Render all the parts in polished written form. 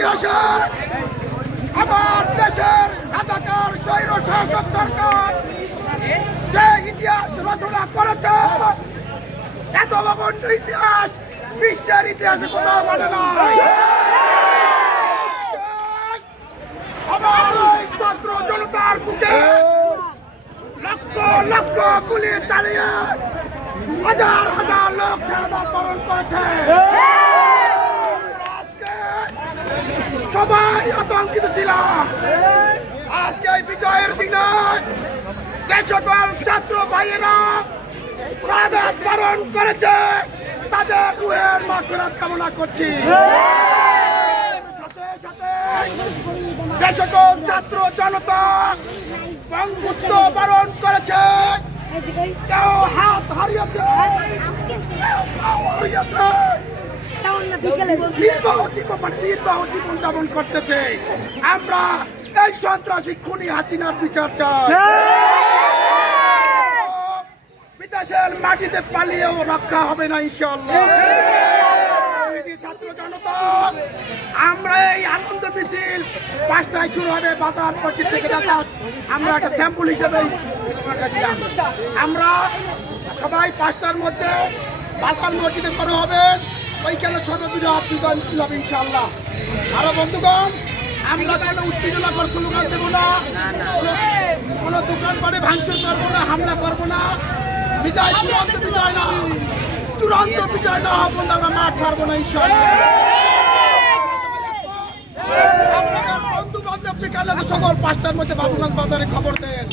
ইতিহাসে আমার দেশের রাজাকার স্বৈর শাসক সরকার যে ইতিহাস রচনা করেছে এত অগণ্য ইতিহাস বিশ্বের ইতিহাসে কোথাও ঘটে নাই। আমার ছাত্র জনতার বুকে লক্ষ লক্ষ গুলি চালিয়ে হাজার হাজার লোক শাহাদাত বরণ করেছে। আজকে সবাই আতঙ্কিত ছিলাম। আজকে এই বিজয়ের দিনে যে সকল ছাত্র ভাইয়েরা শাহাদাত বরণ করেছে তাদের রুহের মাগফিরাত কামনা করছি। সাথে সাথে যে সকল ছাত্র জনতা বঙ্গবন্ধু বরণ করেছে, কেউ হাত হারিয়েছে, কেউ পা হারিয়েছে, নির্বাহ জীবন যাপন করতেছে। আমরা এই সন্ত্রাসী খুনি হাসিনার বিচার চাই। বিদেশের মাটিতে পালিয়েও রক্ষা হবে না ইনশাআল্লাহ। ছাত্র জনতা আমরা এই আনন্দ মিছিল 5টায় শুরু হবে বাজার পশ্চিম থেকে। আমরা একটা স্যাম্পল হিসেবে আমরা সবাই 5টার মধ্যে বাজার মসজিদে করা হবে। ওইখানে সর্ববিরাট বিজয় মিছিল হবে ইনশাআল্লাহ। আরো বন্ধুগণ, আমরা কোনো উত্তেজনা করে স্লোগান দেবো না, কোনো দোকান পাটে ভাঙচুর করবো না, হামলা করবো না। বিজয় চূড়ান্ত বিজয় না, চূড়ান্ত বিজয় না হওয়া পর্যন্ত আমরা মাঠ ছাড়বো না ইনশাআল্লাহ। আপনাদের বন্ধু বান্ধব যেখানে সকল 5টার মধ্যে বাবুগঞ্জ বাজারে খবর দেন,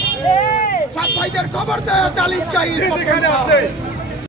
সব ভাইদের খবর দেন। জালিম শাহীর